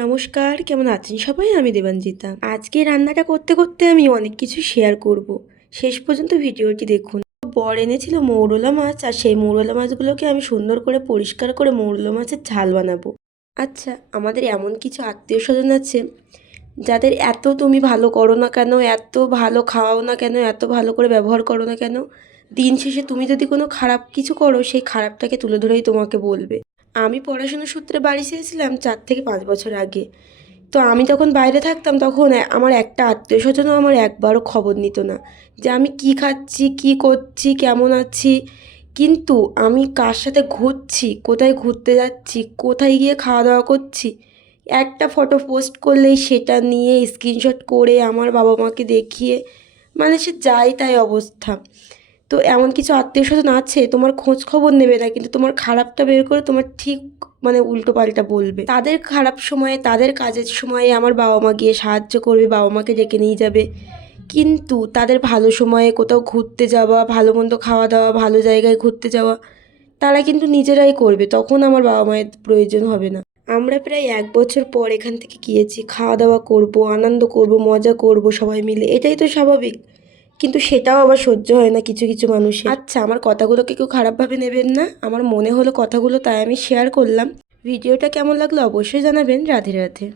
নমস্কার, কেমন আছেন সবাই? আমি দেবাঞ্জিতা। আজকে রান্নাটা করতে করতে আমি অনেক কিছু শেয়ার করব। শেষ পর্যন্ত ভিডিওটি দেখুন। বর এনেছিল মৌরলা মাছ, আর সেই মৌরলা মাছগুলোকে আমি সুন্দর করে পরিষ্কার করে মৌরলা মাছের ঝাল বানাবো। আচ্ছা, আমাদের এমন কিছু আত্মীয় স্বজন আছে যাদের এত তুমি ভালো করো না কেন, এত ভালো খাওয়াও না কেন, এত ভালো করে ব্যবহার করো না কেন, দিন শেষে তুমি যদি কোনো খারাপ কিছু করো সেই খারাপটাকে তুলে ধরেই তোমাকে বলবে। আমি পড়াশোনার সূত্রে বাড়ি এসেছিলাম 4 থেকে 5 বছর আগে। তো আমি যখন বাইরে থাকতাম তখন আমার একটা আত্মীয় স্বজনও আমার একবারও খবর নিত না যে আমি কি খাচ্ছি, কি করছি, কেমন আছি। কিন্তু আমি কার সাথে ঘুরছি, কোথায় ঘুরতে যাচ্ছি, কোথায় গিয়ে খাওয়া দাওয়া করছি, একটা ফটো পোস্ট করলেই সেটা নিয়ে স্ক্রিনশট করে আমার বাবা মাকে দেখিয়ে, মানে সে যাই তাই অবস্থা। তো এমন কিছু আত্মীয় স্বজন আছে তোমার খোঁজ খবর নেবে না, কিন্তু তোমার খারাপটা বের করে তোমার ঠিক মানে উল্টো পাল্টা বলবে। তাদের খারাপ সময়ে, তাদের কাজের সময়ে আমার বাবা মা গিয়ে সাহায্য করবে, বাবা মাকে ডেকে নিয়ে যাবে। কিন্তু তাদের ভালো সময়ে কোথাও ঘুরতে যাওয়া, ভালো মন্দ খাওয়া দাওয়া, ভালো জায়গায় ঘুরতে যাওয়া তারা কিন্তু নিজেরাই করবে, তখন আমার বাবা মায়ের প্রয়োজন হবে না। আমরা প্রায় 1 বছর পর এখান থেকে গিয়েছি, খাওয়া দাওয়া করব, আনন্দ করব, মজা করব সবাই মিলে, এটাই তো স্বাভাবিক। কিন্তু সেটাও আবার সহ্য হয় না কিছু কিছু মানুষের। আচ্ছা, আমার কথাগুলোকে কেউ খারাপভাবে নেবেন না, আমার মনে হলো কথাগুলো তাই আমি শেয়ার করলাম। ভিডিওটা কেমন লাগলো অবশ্যই জানাবেন। রাধে রাধে।